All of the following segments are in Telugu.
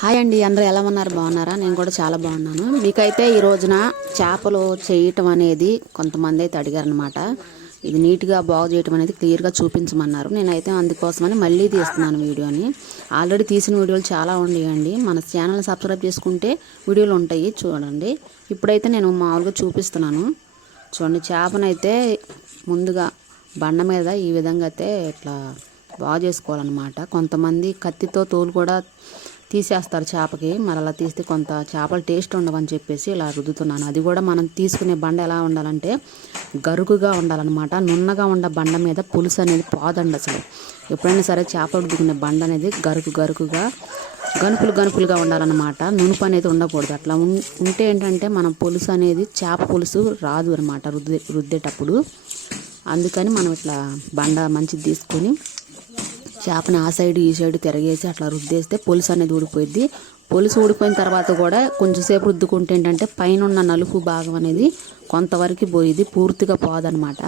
హాయ్ అండి, అందరూ ఎలా ఉన్నారు? బాగున్నారా? నేను కూడా చాలా బాగున్నాను. మీకైతే ఈ రోజున చేపలు చేయటం అనేది కొంతమంది అయితే అడిగారనమాట. ఇది నీట్గా బాగు చేయటం అనేది క్లియర్గా చూపించమన్నారు. నేనైతే అందుకోసమని మళ్ళీ తీస్తున్నాను వీడియోని. ఆల్రెడీ తీసిన వీడియోలు చాలా ఉండేయండి. మన ఛానల్ సబ్స్క్రైబ్ చేసుకుంటే వీడియోలు ఉంటాయి, చూడండి. ఇప్పుడైతే నేను మామూలుగా చూపిస్తున్నాను. చూడండి, చేపనైతే ముందుగా బండ మీద ఈ విధంగా అయితే ఇట్లా బాగు చేసుకోవాలన్నమాట. కొంతమంది కత్తితో తోలు కూడా తీసేస్తారు చేపకి. మరి అలా తీస్తే కొంత చేపలు టేస్ట్ ఉండవని చెప్పేసి ఇలా రుద్దుతున్నాను. అది కూడా మనం తీసుకునే బండ ఎలా ఉండాలంటే గరుకుగా ఉండాలన్నమాట. నున్నగా ఉన్న బండ మీద పులుసు అనేది పోదండి అసలు. ఎప్పుడైనా సరే చేపలు రుద్దుకునే బండ అనేది గరుకుగా గనుపులుగా ఉండాలన్నమాట. నునుపు అనేది ఉండకూడదు. అట్లా ఉంటే ఏంటంటే మనం పులుసు అనేది చేప పులుసు రాదు అనమాట రుద్దేటప్పుడు. అందుకని మనం ఇట్లా బండ మంచిది తీసుకొని చేపని ఆ సైడ్ ఈ సైడ్ తిరగేసి అట్లా రుద్దేస్తే పులుసు అనేది ఊడిపోయింది. పులుసు ఊడిపోయిన తర్వాత కూడా కొంచెంసేపు రుద్దుకుంటే ఏంటంటే పైన ఉన్న నలుపు భాగం అనేది కొంతవరకు పోయింది, పూర్తిగా పోదనమాట.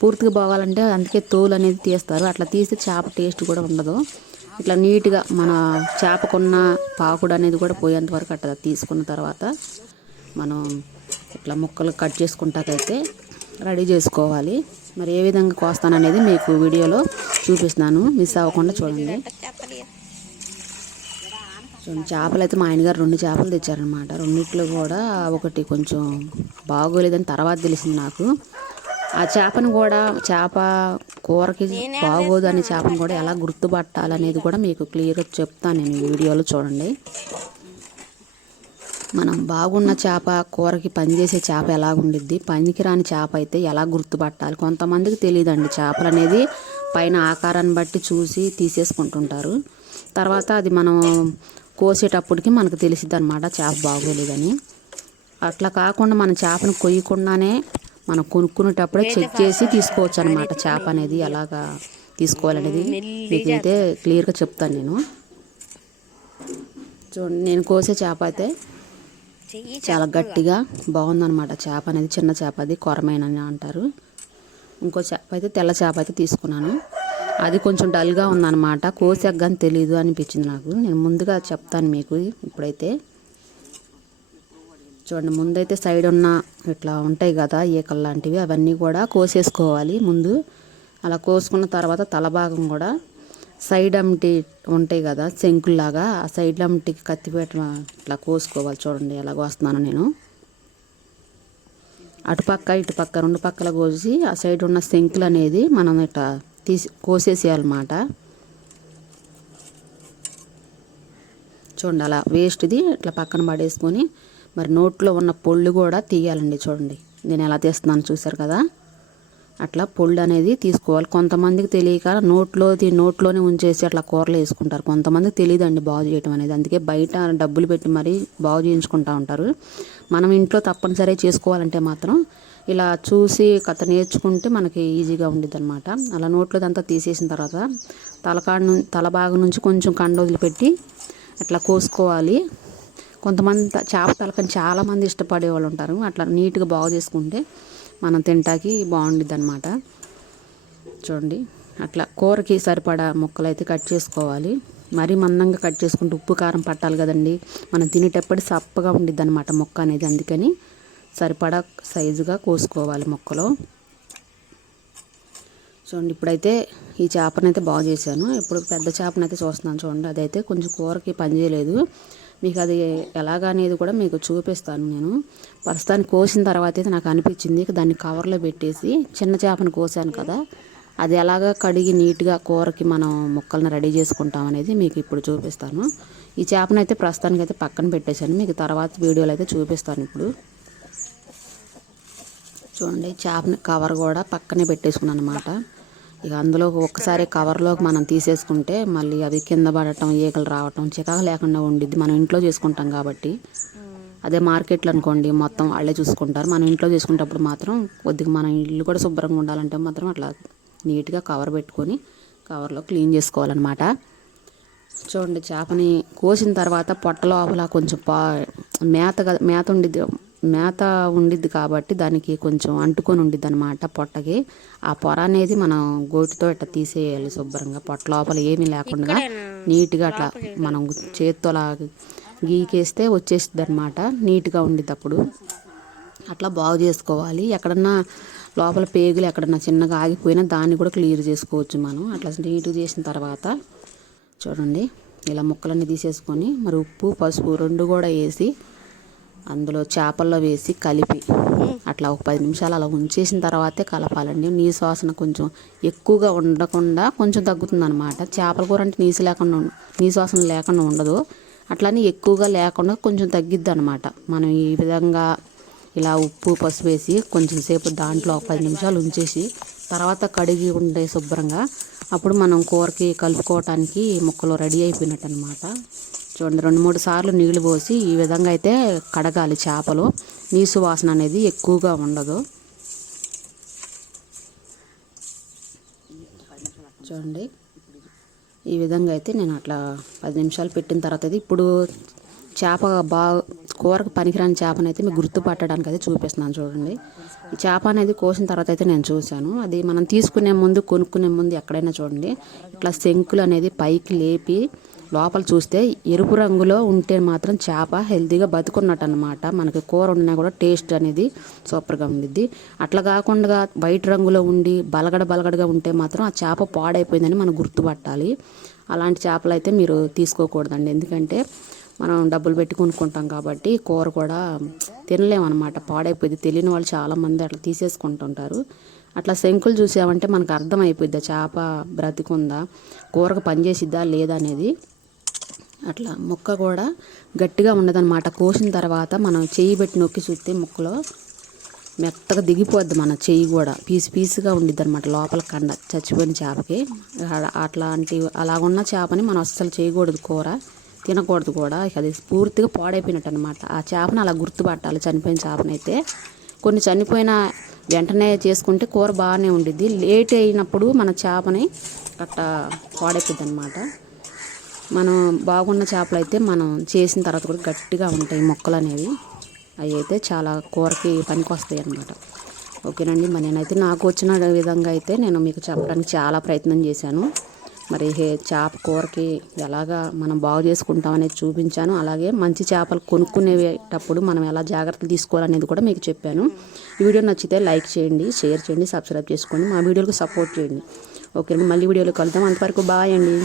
పూర్తిగా పోవాలంటే అందుకే తోలు అనేది తీస్తారు. అట్లా తీస్తే చేప టేస్ట్ కూడా ఉండదు. ఇట్లా నీట్గా మన చేపకున్న పాకుడు అనేది కూడా పోయేంత వరకు అట్లా తీసుకున్న తర్వాత మనం ఇట్లా ముక్కలు కట్ చేసుకుంటాకైతే రెడీ చేసుకోవాలి. మరి ఏ విధంగా కోస్తాననేది మీకు వీడియోలో చూపిస్తున్నాను, మిస్ అవ్వకుండా చూడండి. చేపలు అయితే మా ఆయనగారు 2 చేపలు తెచ్చారనమాట. రెండిట్లో కూడా ఒకటి కొంచెం బాగోలేదని తర్వాత తెలిసింది నాకు. ఆ చేపను కూడా చేప కూరకి బాగోదు అనే చేపను కూడా ఎలా గుర్తుపట్టాలనేది కూడా మీకు క్లియర్గా చెప్తాను నేను ఈ వీడియోలో, చూడండి. మనం బాగున్న చేప కూరకి పనిచేసే చేప ఎలాగుండిద్ది, పనికిరాని చేప అయితే ఎలా గుర్తుపట్టాలి. కొంతమందికి తెలియదండి. చేపలు అనేది పైన ఆకారాన్ని బట్టి చూసి తీసేసుకుంటుంటారు. తర్వాత అది మనం కోసేటప్పటికి మనకు తెలిసిద్ది అనమాట చేప బాగోలేదని. అట్లా కాకుండా మన చేపను కొయ్యకుండానే మనం కొనుక్కునేటప్పుడే చెక్ చేసి తీసుకోవచ్చు అనమాట. చేప అనేది ఎలాగా తీసుకోవాలనేది మీకైతే క్లియర్గా చెప్తాను నేను. చూడండి, నేను కోసే చేప అయితే చాలా గట్టిగా బాగుందనమాట. చేప అనేది చిన్న చేప, అది కొరమైన అంటారు. ఇంకో చేప అయితే తెల్ల చేప అయితే తీసుకున్నాను. అది కొంచెం డల్గా ఉందన్నమాట. కోసేగ్గాని తెలీదు అనిపించింది నాకు. నేను ముందుగా చెప్తాను మీకు. ఇప్పుడైతే చూడండి, ముందైతే సైడ్ ఉన్న ఇట్లా ఉంటాయి కదా ఈకలు లాంటివి, అవన్నీ కూడా కోసేసుకోవాలి ముందు. అలా కోసుకున్న తర్వాత తల భాగం కూడా సైడ్ అమ్మటి ఉంటాయి కదా శంకుల్లాగా, ఆ సైడ్ అమ్మటికి కత్తిపేట ఇట్లా కోసుకోవాలి. చూడండి ఎలాగ వస్తున్నాను నేను. అటుపక్క ఇటుపక్క 2 పక్కల కోసి ఆ సైడ్ ఉన్న శంకులు అనేది మనం ఇట్లా కోసేసేయాలన్నమాట. చూడండి, అలా వేస్ట్ది ఇట్లా పక్కన పడేసుకొని మరి నోట్లో ఉన్న పొళ్ళు కూడా తీయాలండి. చూడండి నేను ఎలా తీస్తున్నాను, చూసారు కదా. అట్లా పొళ్ళు అనేది తీసుకోవాలి. కొంతమందికి తెలియక నోట్లోనే ఉంచేసి అట్లా కూరలు వేసుకుంటారు. కొంతమందికి తెలియదండి బాగు చేయటం అనేది. అందుకే బయట డబ్బులు పెట్టి మరీ బాగు చేయించుకుంటూ ఉంటారు. మనం ఇంట్లో తప్పనిసరి చేసుకోవాలంటే మాత్రం ఇలా చూసి కథ నేర్చుకుంటే మనకి ఈజీగా ఉండిద్ది అనమాట. అలా నోట్లోదంతా తీసేసిన తర్వాత తల భాగం నుంచి కొంచెం కండ వదిలిపెట్టి అట్లా కోసుకోవాలి. కొంతమంది చేప తలకని చాలామంది ఇష్టపడే వాళ్ళు ఉంటారు. అట్లా నీట్గా బాగు చేసుకుంటే మనం తింటాకి బాగుండిద్ది అనమాట. చూడండి, అట్లా కూరకి సరిపడా ముక్కలు అయితే కట్ చేసుకోవాలి. మరీ మందంగా కట్ చేసుకుంటే ఉప్పు కారం పట్టాలి కదండి. మనం తినేటప్పుడు సప్పగా ఉండిద్ది అనమాట ముక్క అనేది. అందుకని సరిపడా సైజుగా కోసుకోవాలి ముక్కలు. చూడండి, ఇప్పుడైతే ఈ చేపనైతే బాగు చేశాను. ఇప్పుడు పెద్ద చేపనైతే చూస్తున్నాను. చూడండి, అదైతే కొంచెం కూరకి పని చేయలేదు. మీకు అది ఎలాగనేది కూడా మీకు చూపిస్తాను నేను. ప్రస్తుతాన్ని కోసిన తర్వాత అయితే నాకు అనిపించింది దాన్ని కవర్లో పెట్టేసి చిన్న చేపను కోసాను కదా, అది ఎలాగా కడిగి నీట్గా కూరకి మనం ముక్కలను రెడీ చేసుకుంటాం అనేది మీకు ఇప్పుడు చూపిస్తాను. ఈ చేపనైతే ప్రస్తుతానికి అయితే పక్కన పెట్టేశాను. మీకు తర్వాత వీడియోలో అయితే చూపిస్తాను. ఇప్పుడు చూడండి, చేపని కవర్ కూడా పక్కనే పెట్టేసుకున్నాను అనమాట. ఇక అందులో ఒక్కసారి కవర్లోకి మనం తీసేసుకుంటే మళ్ళీ అవి కింద పడటం, ఈగలు రావటం చికాకు లేకుండా ఉండిద్ది. మనం ఇంట్లో చేసుకుంటాం కాబట్టి. అదే మార్కెట్లో అనుకోండి మొత్తం వాళ్ళే చూసుకుంటారు. మనం ఇంట్లో చేసుకునేటప్పుడు మాత్రం కొద్దిగా మన ఇల్లు కూడా శుభ్రంగా ఉండాలంటే మాత్రం అట్లా నీట్గా కవర్ పెట్టుకొని కవర్లో క్లీన్ చేసుకోవాలన్నమాట. చూడండి, చేపని కోసిన తర్వాత పొట్ట లోపల కొంచెం మేత ఉండిద్ది. మేత ఉండిద్ది కాబట్టి దానికి కొంచెం అంటుకొని ఉండిద్ది అనమాట పొట్టకి. ఆ పొర అనేది మనం గోటితో ఇట్లా తీసేయాలి శుభ్రంగా, పొట్ట లోపల ఏమీ లేకుండా నీట్గా అట్లా మనం చేత్తో అలా గీకేస్తే వచ్చేస్తుంది అనమాట, నీట్గా ఉండిద్ది అప్పుడు. అట్లా బాగు చేసుకోవాలి. ఎక్కడన్నా లోపల పేగులు ఎక్కడన్నా చిన్నగా ఆగిపోయినా దాన్ని కూడా క్లియర్ చేసుకోవచ్చు మనం. అట్లా నీట్గా చేసిన తర్వాత చూడండి ఇలా ముక్కలన్నీ తీసేసుకొని మరి ఉప్పు పసుపు రెండు కూడా వేసి అందులో చేపల్లో వేసి కలిపి అట్లా ఒక 10 నిమిషాలు అలా ఉంచేసిన తర్వాతే కలపాలండి. నీసు వాసన కొంచెం ఎక్కువగా ఉండకుండా కొంచెం తగ్గుతుంది అనమాట. చేపల కూర అంటే నీసు వాసన లేకుండా ఉండదు, అట్లని ఎక్కువగా లేకుండా కొంచెం తగ్గిద్ది అనమాట. మనం ఈ విధంగా ఇలా ఉప్పు పసుపు వేసి కొంచెం సేపు దాంట్లో ఒక 10 నిమిషాలు ఉంచేసి తర్వాత కడిగి ఉండే శుభ్రంగా అప్పుడు మనం కూరకి కలుపుకోవటానికి ముక్కలు రెడీ అయిపోయినట్టు అనమాట. చూడండి 2-3 సార్లు నీళ్లు పోసి ఈ విధంగా అయితే కడగాలి చేపలు. నీసు వాసన అనేది ఎక్కువగా ఉండదు. చూడండి ఈ విధంగా అయితే నేను అట్లా 10 నిమిషాలు పెట్టిన తర్వాత అయితే ఇప్పుడు చేప కూరకు పనికిరాని చేపనైతే మీకు గుర్తుపట్టడానికి అయితే చూపిస్తున్నాను. చూడండి ఈ చేప అనేది కోసిన తర్వాత అయితే నేను చూశాను. అది మనం తీసుకునే ముందు కొనుక్కునే ముందు ఎక్కడైనా చూడండి ఇట్లా శంకులు అనేది పైకి లేపి లోపల చూస్తే ఎరుపు రంగులో ఉంటే మాత్రం చేప హెల్తీగా బతుకున్నట్టు అనమాట. మనకి కూర ఉన్నా కూడా టేస్ట్ అనేది సూపర్గా ఉండిద్ది. అట్లా కాకుండా వైట్ రంగులో ఉండి బలగడగా ఉంటే మాత్రం ఆ చేప పాడైపోయిందని మనం గుర్తుపట్టాలి. అలాంటి చేపలు అయితే మీరు తీసుకోకూడదండి, ఎందుకంటే మనం డబ్బులు పెట్టి కొనుక్కుంటాం కాబట్టి కూర కూడా తినలేమన్నమాట, పాడైపోయింది. తెలియని వాళ్ళు చాలామంది అట్లా తీసేసుకుంటుంటారు. అట్లా శంకులు చూసామంటే మనకు అర్థమైపోద్ది చేప బ్రతికుందా, కూరకు పనిచేసిద్దా లేదా అనేది. అట్లా ముక్క కూడా గట్టిగా ఉండదన్నమాట. కోసిన తర్వాత మనం చెయ్యి పెట్టి నొక్కి చూస్తే ముక్కలో మెత్తగా దిగిపోద్ది మన చెయ్యి కూడా, పీసుగా ఉండిద్ది అనమాట లోపల కండ చచ్చిపోయిన చేపకి. అలాగున్న చేపని మనం అస్సలు చేయకూడదు, కూర తినకూడదు కూడా. అది పూర్తిగా పాడైపోయినట్టు అనమాట. ఆ చేపను అలా గుర్తుపట్టాలి చనిపోయిన చేపనైతే. కొన్ని చనిపోయిన వెంటనే చేసుకుంటే కూర బాగానే ఉండిద్ది, లేట్ అయినప్పుడు మన చేపని గట్ట పాడైపోద్ది అనమాట. మనం బాగున్న చేపలు అయితే మనం చేసిన తర్వాత కూడా గట్టిగా ఉంటాయి ముక్కలు అనేవి, అవి అయితే చాలా కూరకి పనికి వస్తాయి అన్నమాట. ఓకేనండి, మరి నేనైతే నాకు వచ్చిన విధంగా అయితే నేను మీకు చెప్పడానికి చాలా ప్రయత్నం చేశాను. మరి చేప కూరకి ఎలాగా మనం బాగు చేసుకుంటాం అనేది చూపించాను. అలాగే మంచి చేపలు కొనుక్కునేటప్పుడు మనం ఎలా జాగ్రత్తలు తీసుకోవాలనేది కూడా మీకు చెప్పాను. ఈ వీడియో నచ్చితే లైక్ చేయండి, షేర్ చేయండి, సబ్స్క్రైబ్ చేసుకోండి, మా వీడియోలకు సపోర్ట్ చేయండి. ఓకే అండి, మళ్ళీ వీడియోలో కలుద్దాం. అంతవరకు బాయ్ అండి.